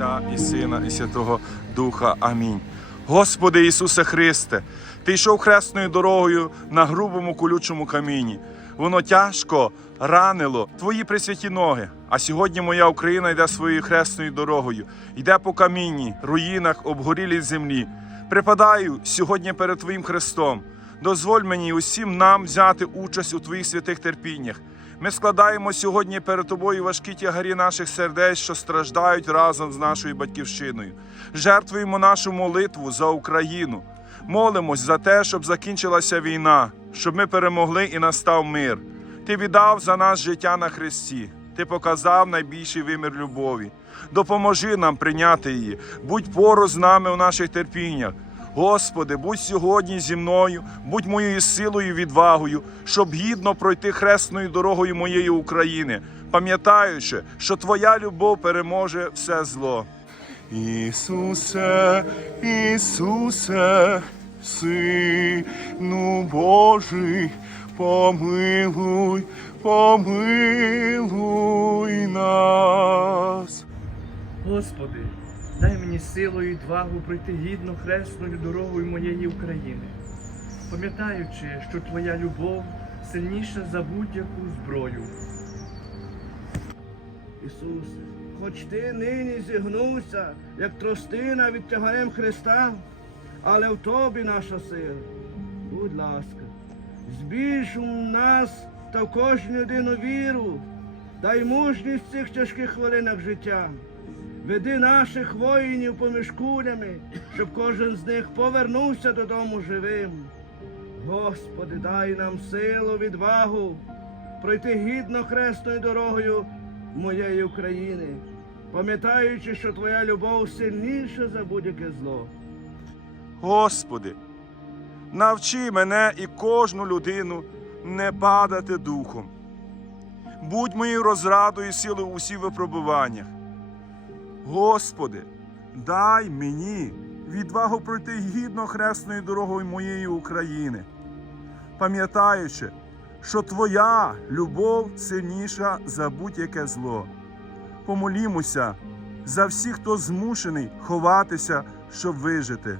Отця і Сина, і Святого Духа. Амінь. Господи Ісусе Христе, Ти йшов хресною дорогою на грубому колючому каміні. Воно тяжко ранило твої присвяті ноги. А сьогодні моя Україна йде своєю хресною дорогою, йде по камінні, руїнах, обгорілій землі. Припадаю сьогодні перед Твоїм Христом. Дозволь мені усім нам взяти участь у Твоїх святих терпіннях. Ми складаємо сьогодні перед тобою важкі тягарі наших сердець, що страждають разом з нашою батьківщиною. Жертвуємо нашу молитву за Україну. Молимось за те, щоб закінчилася війна, щоб ми перемогли і настав мир. Ти віддав за нас життя на Христі. Ти показав найбільший вимір любові. Допоможи нам прийняти її. Будь поруч з нами у наших терпіннях. Господи, будь сьогодні зі мною, будь моєю силою і відвагою, щоб гідно пройти хресною дорогою моєї України, пам'ятаючи, що Твоя любов переможе все зло. Ісусе, Ісусе, Сину Божий, помилуй, помилуй нас. Господи, дай мені силу і відвагу пройти гідно хресною дорогою моєї України, пам'ятаючи, що Твоя любов сильніша за будь-яку зброю. Ісусе, хоч ти нині зігнувся, як тростина від тягарем Христа, але в тобі наша сила. Будь ласка, збільш у нас та в кожну людину віру, дай мужність в цих тяжких хвилинах життя. Веди наших воїнів поміж кулями, щоб кожен з них повернувся додому живим. Господи, дай нам силу, відвагу, пройти гідно хресною дорогою моєї України, пам'ятаючи, що Твоя любов сильніша за будь-яке зло. Господи, навчи мене і кожну людину не падати духом. Будь моєю розрадою силою у всіх випробуваннях. Господи, дай мені відвагу пройти гідно хресною дорогою моєї України, пам'ятаючи, що Твоя любов сильніша за будь-яке зло. Помолімося за всіх, хто змушений ховатися, щоб вижити.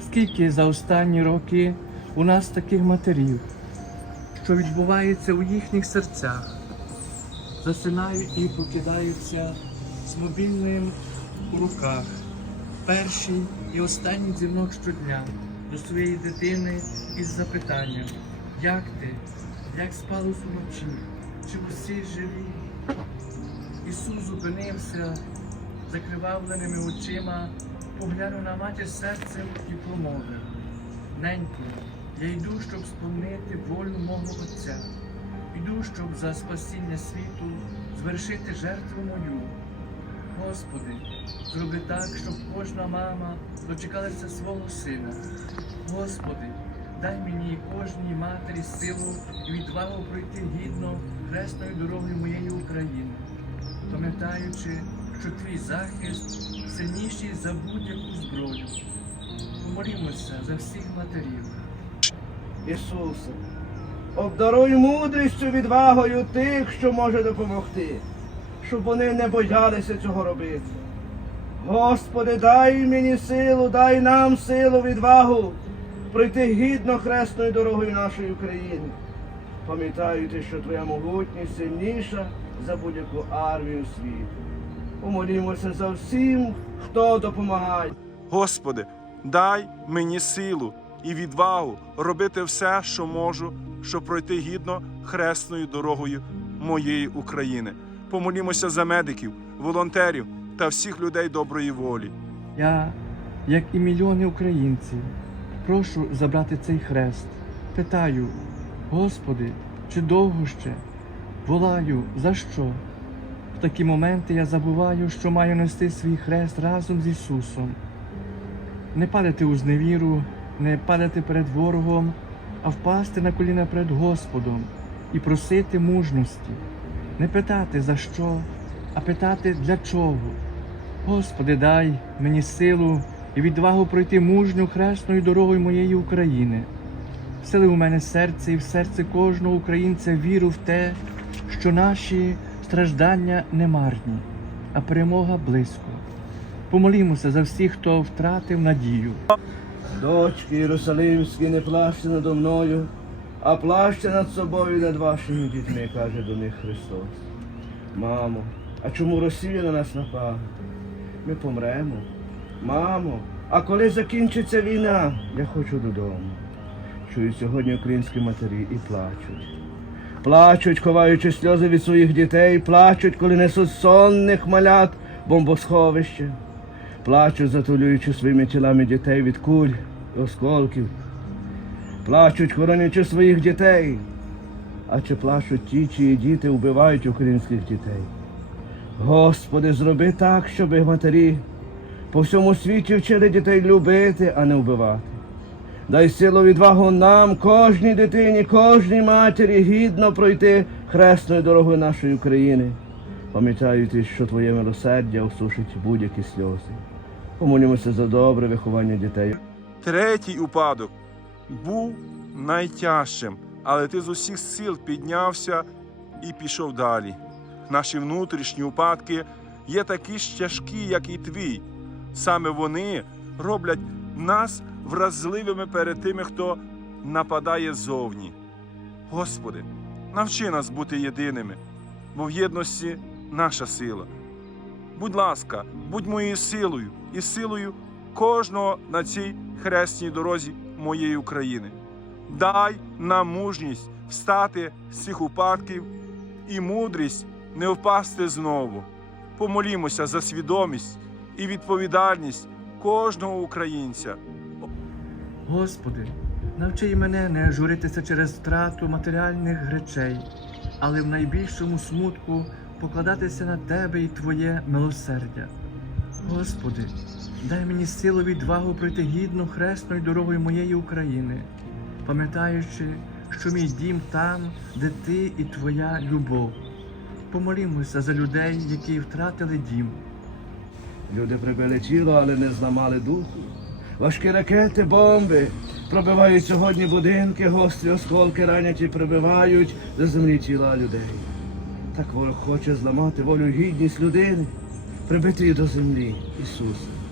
Скільки за останні роки у нас таких матерів, що відбувається у їхніх серцях, засинають і прокидаються з мобільним у руках. Перший і останній дзвінок щодня до своєї дитини із запитанням, як ти, як спалось уночі, чи усі живі? Ісус зупинився закривавленими очима, поглянув на матір серцем і промовив. Ненько, я йду, щоб сповнити волю мого Отця. Йду, щоб за спасіння світу звершити жертву мою. Господи, зроби так, щоб кожна мама дочекалася свого сина. Господи, дай мені і кожній матері силу і відвагу пройти гідно хресною дорогою моєї України, пам'ятаючи, що твій захист сильніший за будь-яку зброю. Помолімося за всіх матерів. Ісусе, обдаруй мудрістю, відвагою тих, що може допомогти, щоб вони не боялися цього робити. Господи, дай мені силу, дай нам силу, відвагу пройти гідно хресною дорогою нашої України. Пам'ятаючи, що Твоя могутність сильніша за будь-яку армію світу. Помолімося за всім, хто допомагає. Господи, дай мені силу і відвагу робити все, що можу, щоб пройти гідно хресною дорогою моєї України. Помолімося за медиків, волонтерів та всіх людей доброї волі. Я, як і мільйони українців, прошу забрати цей хрест. Питаю, Господи, чи довго ще? Волаю, за що? В такі моменти я забуваю, що маю нести свій хрест разом з Ісусом. Не падати у зневіру, не падати перед ворогом, а впасти на коліна перед Господом і просити мужності. Не питати за що, а питати для чого. Господи, дай мені силу і відвагу пройти мужню хресною дорогою моєї України. Сили у мене серце і в серце кожного українця віру в те, що наші страждання не марні, а перемога близько. Помолімося за всіх, хто втратив надію. Дочки Єрусалимські, не плачте надо мною, а плачте над собою і над вашими дітьми, каже до них Христос. Мамо, а чому Росія на нас напала? Ми помремо. Мамо, а коли закінчиться війна, я хочу додому. Чую сьогодні українські матері і плачуть. Плачуть, ховаючи сльози від своїх дітей, плачуть, коли несуть сонних малят бомбосховище. Плачуть, затулюючи своїми тілами дітей від куль осколків. Плачуть, хоронячи своїх дітей. А чи плачуть ті, чиї діти вбивають українських дітей? Господи, зроби так, щоб матері по всьому світі вчили дітей любити, а не вбивати. Дай силу відвагу нам, кожній дитині, кожній матері гідно пройти хресною дорогою нашої України, пам'ятаючи, що Твоє милосердя осушить будь-які сльози. Помолімося за добре виховання дітей. Третій упадок був найтяжчим, але ти з усіх сил піднявся і пішов далі. Наші внутрішні упадки є такі ж тяжкі, як і твій. Саме вони роблять нас вразливими перед тими, хто нападає ззовні. Господи, навчи нас бути єдиними, бо в єдності наша сила. Будь ласка, будь моєю силою і силою кожного на цій хресній дорозі моєї України. Дай нам мужність встати з цих упадків і мудрість не впасти знову. Помолімося за свідомість і відповідальність кожного українця. Господи, навчи мене не журитися через втрату матеріальних речей, але в найбільшому смутку покладатися на Тебе і Твоє милосердя. Господи, дай мені силу відвагу пройти гідно хресною дорогою моєї України, пам'ятаючи, що мій дім там, де Ти і Твоя любов. Помолімося за людей, які втратили дім. Люди прибили тіло, але не зламали духу. Важкі ракети, бомби пробивають сьогодні будинки, гострі осколки ранять і прибивають до землі тіла людей. Так ворог хоче зламати волю гідність людини, прибити її до землі, Ісусе.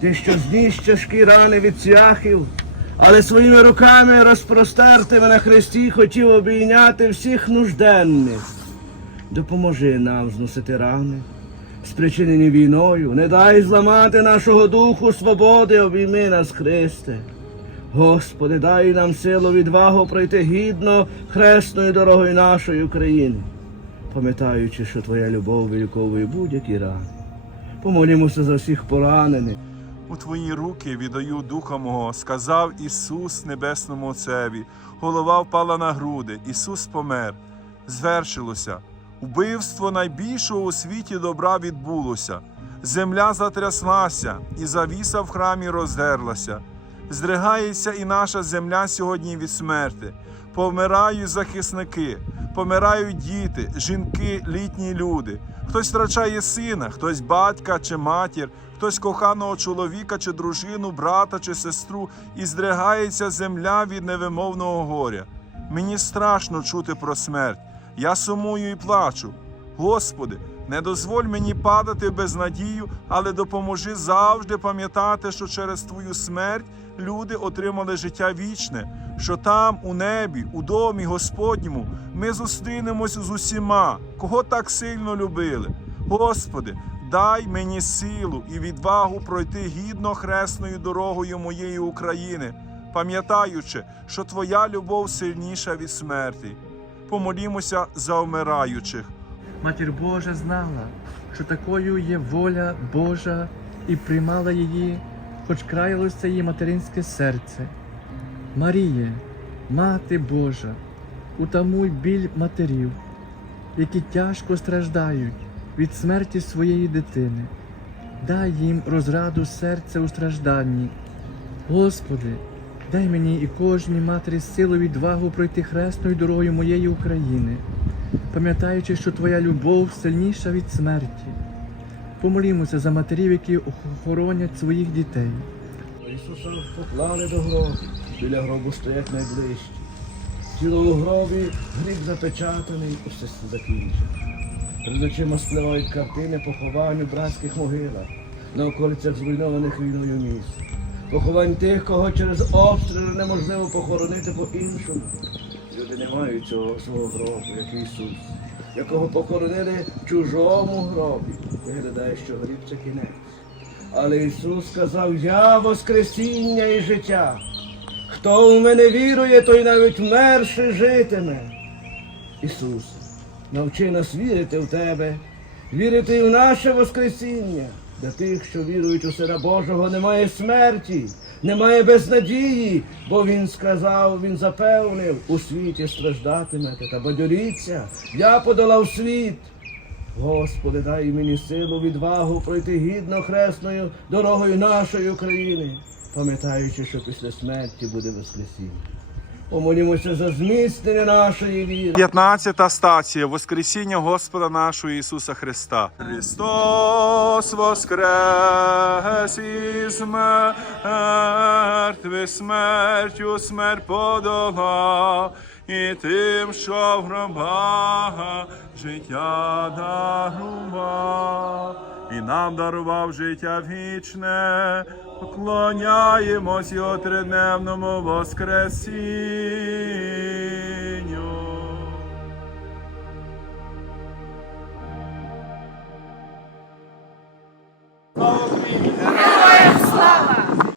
Ти, що зніс рани від цвяхів, але своїми руками розпростертими на хресті хотів обійняти всіх нужденних. Допоможи нам зносити рани, спричинені війною, не дай зламати нашого духу свободи, обійми нас, Христе. Господи, дай нам силу відвагу пройти гідно хресною дорогою нашої України, пам'ятаючи, що Твоя любов виліковує будь-які рани. Помолімося за всіх поранених. У твої руки віддаю духа мого, сказав Ісус Небесному Отцеві. Голова впала на груди, Ісус помер. Звершилося. Убивство найбільшого у світі добра відбулося. Земля затряслася, і завіса в храмі роздерлася. Здригається і наша земля сьогодні від смерти. Помирають захисники, помирають діти, жінки, літні люди. Хтось втрачає сина, хтось батька чи матір, хтось коханого чоловіка чи дружину, брата чи сестру, і здригається земля від невимовного горя. Мені страшно чути про смерть. Я сумую і плачу. Господи, не дозволь мені падати без надію, але допоможи завжди пам'ятати, що через Твою смерть люди отримали життя вічне, що там, у небі, у домі Господньому, ми зустрінемось з усіма, кого так сильно любили. Господи, дай мені силу і відвагу пройти гідно хресною дорогою моєї України, пам'ятаючи, що Твоя любов сильніша від смерті. Помолімося за вмираючих. Матір Божа знала, що такою є воля Божа і приймала її, хоч краялося її материнське серце. Маріє, Мати Божа, утамуй біль матерів, які тяжко страждають від смерті своєї дитини. Дай їм розраду серця у стражданні. Господи, дай мені і кожній матері силу відвагу пройти хресною дорогою моєї України пам'ятаючи, що Твоя любов сильніша від смерті. Помолімося за матерів, які охоронять своїх дітей. Ісуса поклали до гробу, біля гробу стоять найближчі. Тіло у гробі, гріб запечатаний, усе закінчено. Перед очима спливають картини поховань у братських могилах. на околицях зруйнованих війною міст. Поховань тих, кого через обстріли неможливо похоронити по-іншому. Люди не мають цього свого гробу, як Ісус, якого похоронили в чужому гробі. Виглядає, що гріб це кінець. Але Ісус сказав, я Воскресіння і життя. Хто в мене вірує, той навіть вмерши житиме. Ісус, навчи нас вірити в Тебе, вірити і в наше Воскресіння. Для тих, що вірують у Сина Божого, немає смерті, немає безнадії, бо Він сказав, Він запевнив, у світі страждатимете та бадьоріться, я подолав світ. Господи, дай мені силу, відвагу пройти гідно хресною дорогою нашої України, пам'ятаючи, що після смерті буде Воскресіння. Помолімося за зміцнення нашої віри. 15 стація Воскресіння Господа нашого Ісуса Христа. Христос воскрес із мертвих смертю смерть подолав, і тим, що в гробах життя дарував, і нам дарував життя вічне, поклоняємось його тридневному воскресінню.